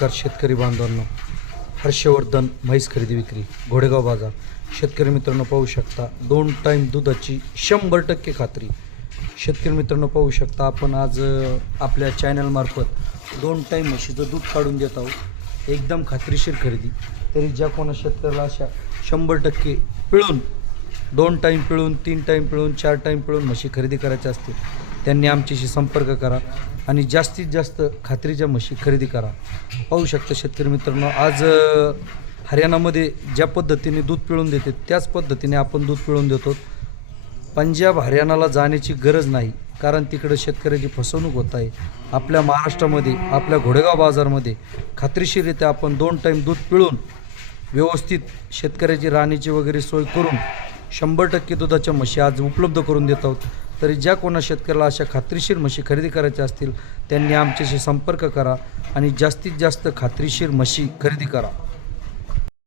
नमस्कार शेतकरी बांधवांनो, हर्षवर्धन म्हैस खरेदी विक्री घोडेगाव बाजार. शेतकरी मित्रांनो पाहू शकता 2 टाईम दुधाची 100% खात्री. शेतकरी मित्रांनो पाहू शकता आपण आज आपल्या चॅनलमार्फत 2 टाईम म्हशीचं दूध काढून देत आहोत. एकदम खात्रीशीर खरेदी. तरी ज्या कोणा शेतकऱ्याला अशा 100% पिळून 2 टाईम पिळून 3 टाईम पिळून 4 टाईम पिळून म्हशी खरेदी करायच्या असतील त्यांनी आमच्याशी संपर्क करा आणि जास्तीत जास्त खात्रीच्या म्हशी खरेदी करा. पाहू शकता शेतकरी मित्रांनो, आज हरियाणामध्ये ज्या पद्धतीने दूध पिळून देते त्याच पद्धतीने आपण दूध पिळून देतो. पंजाब हरियाणाला जाण्याची गरज नाही, कारण तिकडे शेतकऱ्याची फसवणूक होत आहे. आपल्या महाराष्ट्रामध्ये आपल्या घोडेगाव बाजारमध्ये खात्रीशीररित्या आपण 2 टाईम दूध पिळून व्यवस्थित शेतकऱ्याची राहण्याची वगैरे सोय करून 100% दुधाच्या म्हशी आज उपलब्ध करून देत आहोत. तरी ज्या कोणा शेतकऱ्याला अशा खात्रीशीर म्हशी खरेदी करायच्या असतील त्यांनी आमच्याशी संपर्क करा आणि जास्तीत जास्त खात्रीशीर म्हशी खरेदी करा.